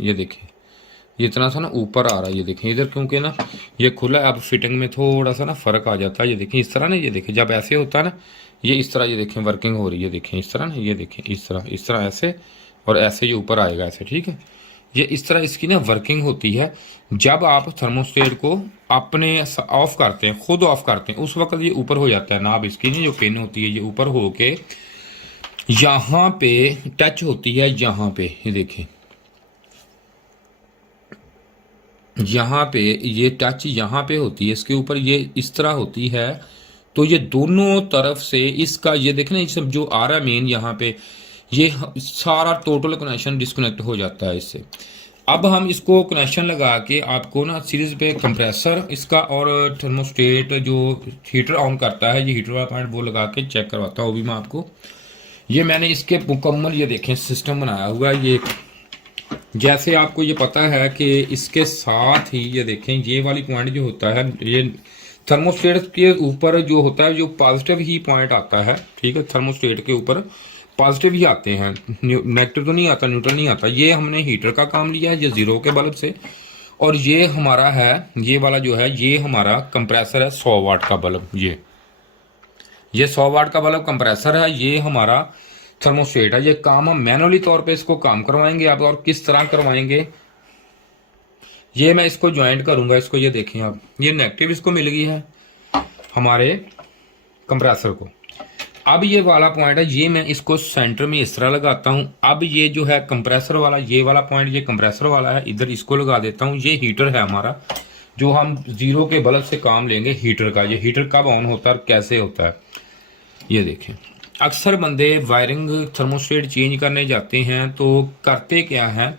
ये देखिए ये इतना सा ना ऊपर आ रहा है, ये देखें इधर, क्योंकि ना ये खुला है। अब फिटिंग में थोड़ा सा ना फ़र्क आ जाता है। ये देखें इस तरह ना, ये देखें जब ऐसे होता है ना, ये इस तरह, ये देखें वर्किंग हो रही है, देखें इस तरह ना, ये देखें इस तरह ऐसे, और ऐसे ये ऊपर आएगा ऐसे, ठीक है। ये इस तरह इसकी ना वर्किंग होती है। जब आप थर्मोस्टेट को अपने ऑफ करते हैं, खुद ऑफ करते हैं, उस वक्त ये ऊपर हो जाता है नाब इसकी, ना जो पिन होती है ये ऊपर हो के यहाँ पे टच होती है, यहाँ पे ये देखें, यहाँ पे ये टच यहाँ पे होती है इसके ऊपर, ये इस तरह होती है। तो ये दोनों तरफ से इसका ये देखना, ये सब जो आ रहा है मेन यहाँ पे, ये सारा टोटल कनेक्शन डिस्कनेक्ट हो जाता है इससे। अब हम इसको कनेक्शन लगा के आपको ना सीरीज पे कंप्रेसर इसका और थर्मोस्टेट जो हीटर ऑन करता है, ये हीटर वाला पॉइंट वो लगा के चेक करवाता हूँ भी मैं आपको। ये मैंने इसके मुकम्मल ये देखें सिस्टम बनाया हुआ है। ये जैसे आपको ये पता है कि इसके साथ ही ये देखें ये वाली पॉइंट जो होता है, ये थर्मोस्टेट के ऊपर जो होता है, जो पॉजिटिव ही पॉइंट आता है, ठीक है। थर्मोस्टेट के ऊपर पॉजिटिव ही आते हैं, नेगेटिव तो नहीं आता, न्यूट्रल नहीं आता। ये हमने हीटर का काम लिया है, ये जीरो के बल्ब से। और ये हमारा है, ये वाला जो है ये हमारा कंप्रेसर है 100 वाट का बल्ब। ये 100 वाट का बल्ब कंप्रेसर है, ये हमारा थर्मोस्टेट है। ये काम हम मैनुअली तौर पे इसको काम करवाएंगे आप, और किस तरह करवाएंगे ये मैं इसको ज्वाइंट करूंगा इसको। ये देखें आप, ये नेगेटिव इसको मिल गई है हमारे कंप्रेसर को। अब ये वाला पॉइंट है, ये मैं इसको सेंटर में इस तरह लगाता हूं। अब ये जो है कंप्रेसर वाला, ये वाला पॉइंट ये कंप्रेसर वाला है, इधर इसको लगा देता हूं। ये हीटर है हमारा, जो हम जीरो के बल्ब से काम लेंगे हीटर का। ये हीटर कब ऑन होता है और कैसे होता है ये देखें। अक्सर बंदे वायरिंग थर्मोस्टेट चेंज करने जाते हैं तो करते क्या है,